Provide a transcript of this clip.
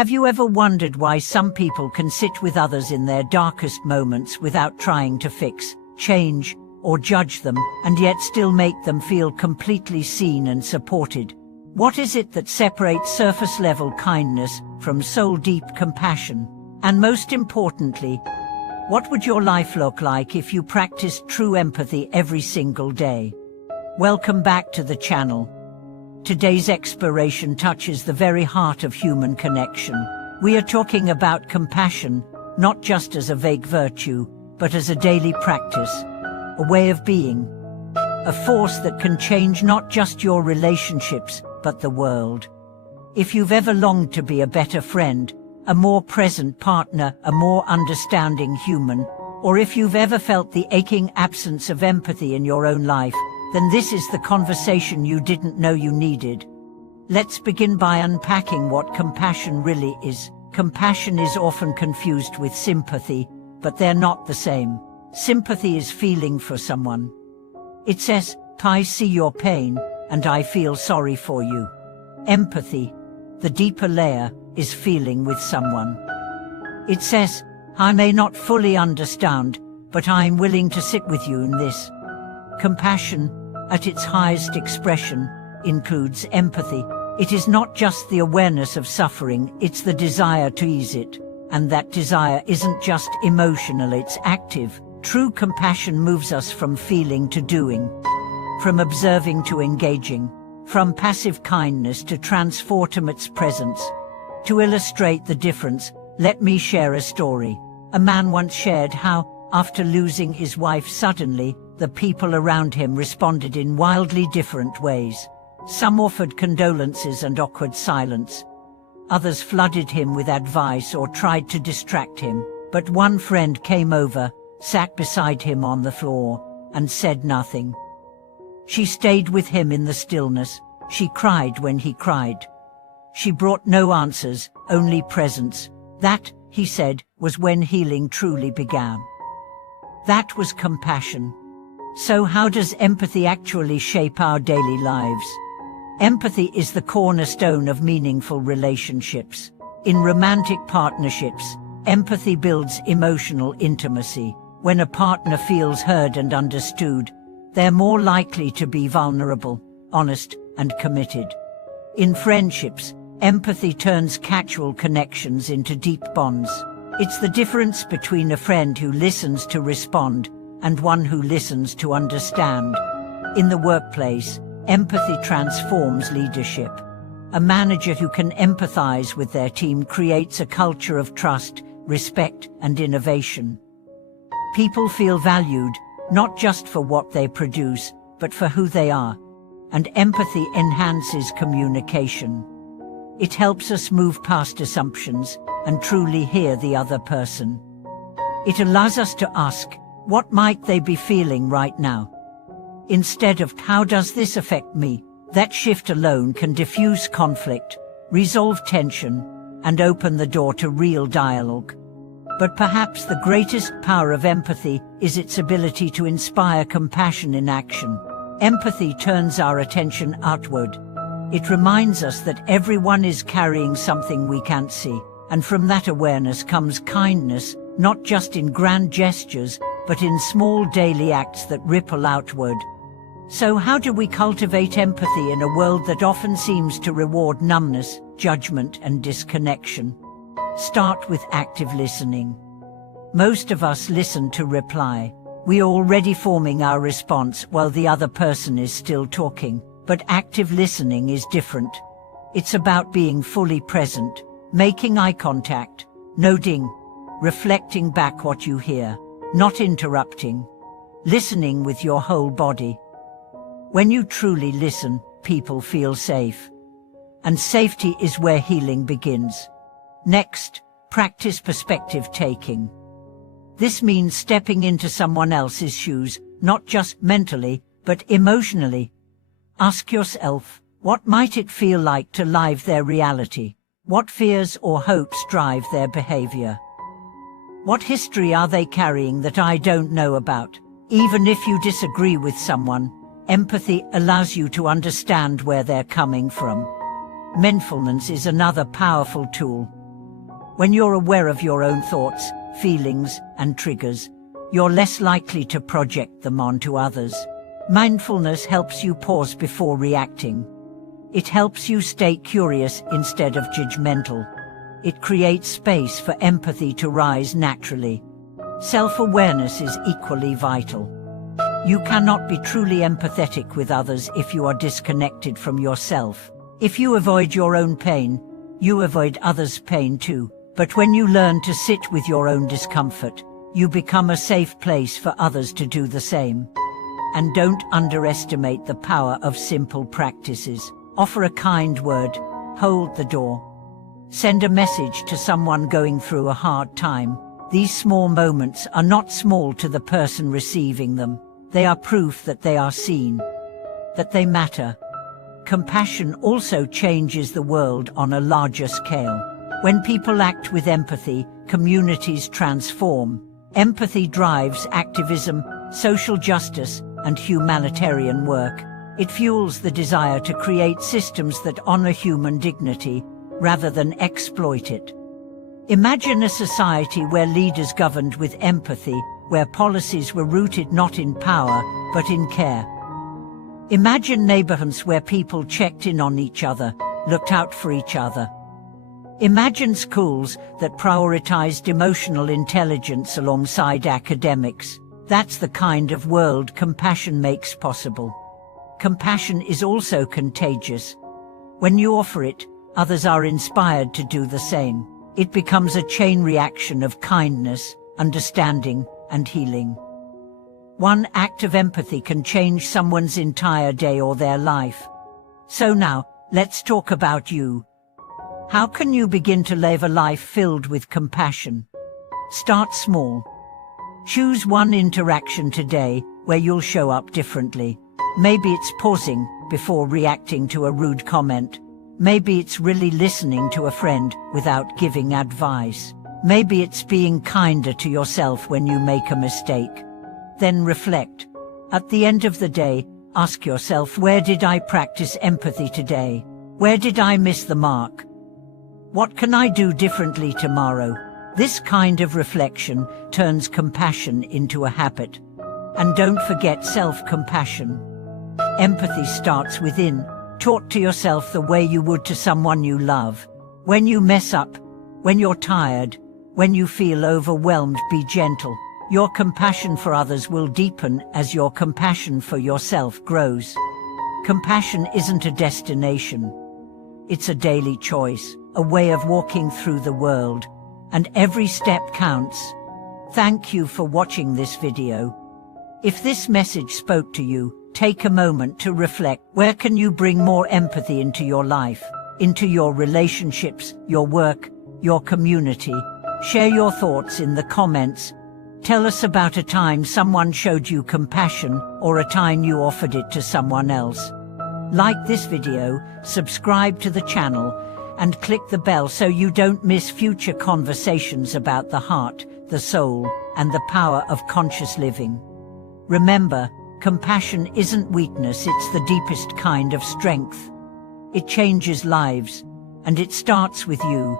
Have you ever wondered why some people can sit with others in their darkest moments without trying to fix, change, or judge them, and yet still make them feel completely seen and supported? What is it that separates surface-level kindness from soul-deep compassion? And most importantly, what would your life look like if you practiced true empathy every single day? Welcome back to the channel. Today's exploration touches the very heart of human connection. We are talking about compassion, not just as a vague virtue, but as a daily practice, a way of being, a force that can change not just your relationships, but the world. If you've ever longed to be a better friend, a more present partner, a more understanding human, or if you've ever felt the aching absence of empathy in your own life, then this is the conversation you didn't know you needed. Let's begin by unpacking what compassion really is. Compassion is often confused with sympathy, but they're not the same. Sympathy is feeling for someone. It says, I see your pain, and I feel sorry for you. Empathy, the deeper layer, is feeling with someone. It says, I may not fully understand, but I'm willing to sit with you in this. Compassion, at its highest expression, includes empathy. It is not just the awareness of suffering, it's the desire to ease it. And that desire isn't just emotional, it's active. True compassion moves us from feeling to doing, from observing to engaging, from passive kindness to transformative presence. To illustrate the difference, let me share a story. A man once shared how, after losing his wife suddenly, the people around him responded in wildly different ways. Some offered condolences and awkward silence. Others flooded him with advice or tried to distract him. But one friend came over, sat beside him on the floor, and said nothing. She stayed with him in the stillness. She cried when he cried. She brought no answers, only presence. That, he said, was when healing truly began. That was compassion. So how does empathy actually shape our daily lives? Empathy is the cornerstone of meaningful relationships. In romantic partnerships, empathy builds emotional intimacy. When a partner feels heard and understood, they're more likely to be vulnerable, honest, and committed. In friendships, empathy turns casual connections into deep bonds. It's the difference between a friend who listens to respond and one who listens to understand. In the workplace, empathy transforms leadership. A manager who can empathize with their team creates a culture of trust, respect, and innovation. People feel valued, not just for what they produce, but for who they are. And empathy enhances communication. It helps us move past assumptions and truly hear the other person. It allows us to ask, what might they be feeling right now? Instead of, how does this affect me? That shift alone can diffuse conflict, resolve tension, and open the door to real dialogue. But perhaps the greatest power of empathy is its ability to inspire compassion in action. Empathy turns our attention outward. It reminds us that everyone is carrying something we can't see, and from that awareness comes kindness, not just in grand gestures, but in small daily acts that ripple outward. So how do we cultivate empathy in a world that often seems to reward numbness, judgment, and disconnection? Start with active listening. Most of us listen to reply. We are already forming our response while the other person is still talking. But active listening is different. It's about being fully present, making eye contact, nodding, reflecting back what you hear, not interrupting, listening with your whole body. When you truly listen, people feel safe. And safety is where healing begins. Next, practice perspective taking. This means stepping into someone else's shoes, not just mentally, but emotionally. Ask yourself, what might it feel like to live their reality? What fears or hopes drive their behavior? What history are they carrying that I don't know about? Even if you disagree with someone, empathy allows you to understand where they're coming from. Mindfulness is another powerful tool. When you're aware of your own thoughts, feelings, and triggers, you're less likely to project them onto others. Mindfulness helps you pause before reacting. It helps you stay curious instead of judgmental. It creates space for empathy to rise naturally. Self-awareness is equally vital. You cannot be truly empathetic with others if you are disconnected from yourself. If you avoid your own pain, you avoid others' pain too. But when you learn to sit with your own discomfort, you become a safe place for others to do the same. And don't underestimate the power of simple practices. Offer a kind word, hold the door. Send a message to someone going through a hard time. These small moments are not small to the person receiving them. They are proof that they are seen, that they matter. Compassion also changes the world on a larger scale. When people act with empathy, communities transform. Empathy drives activism, social justice, and humanitarian work. It fuels the desire to create systems that honor human dignity, rather than exploit it. Imagine a society where leaders governed with empathy, where policies were rooted not in power, but in care. Imagine neighborhoods where people checked in on each other, looked out for each other. Imagine schools that prioritized emotional intelligence alongside academics. That's the kind of world compassion makes possible. Compassion is also contagious. When you offer it, others are inspired to do the same. It becomes a chain reaction of kindness, understanding, and healing. One act of empathy can change someone's entire day or their life. So now, let's talk about you. How can you begin to live a life filled with compassion? Start small. Choose one interaction today where you'll show up differently. Maybe it's pausing before reacting to a rude comment. Maybe it's really listening to a friend without giving advice. Maybe it's being kinder to yourself when you make a mistake. Then reflect. At the end of the day, ask yourself, where did I practice empathy today? Where did I miss the mark? What can I do differently tomorrow? This kind of reflection turns compassion into a habit. And don't forget self-compassion. Empathy starts within. Talk to yourself the way you would to someone you love. When you mess up, when you're tired, when you feel overwhelmed, be gentle. Your compassion for others will deepen as your compassion for yourself grows. Compassion isn't a destination. It's a daily choice, a way of walking through the world. And every step counts. Thank you for watching this video. If this message spoke to you, take a moment to reflect. Where can you bring more empathy into your life, into your relationships, your work, your community? Share your thoughts in the comments. Tell us about a time someone showed you compassion or a time you offered it to someone else. Like this video, subscribe to the channel, and click the bell so you don't miss future conversations about the heart, the soul, and the power of conscious living. Remember, compassion isn't weakness, it's the deepest kind of strength. It changes lives, and it starts with you.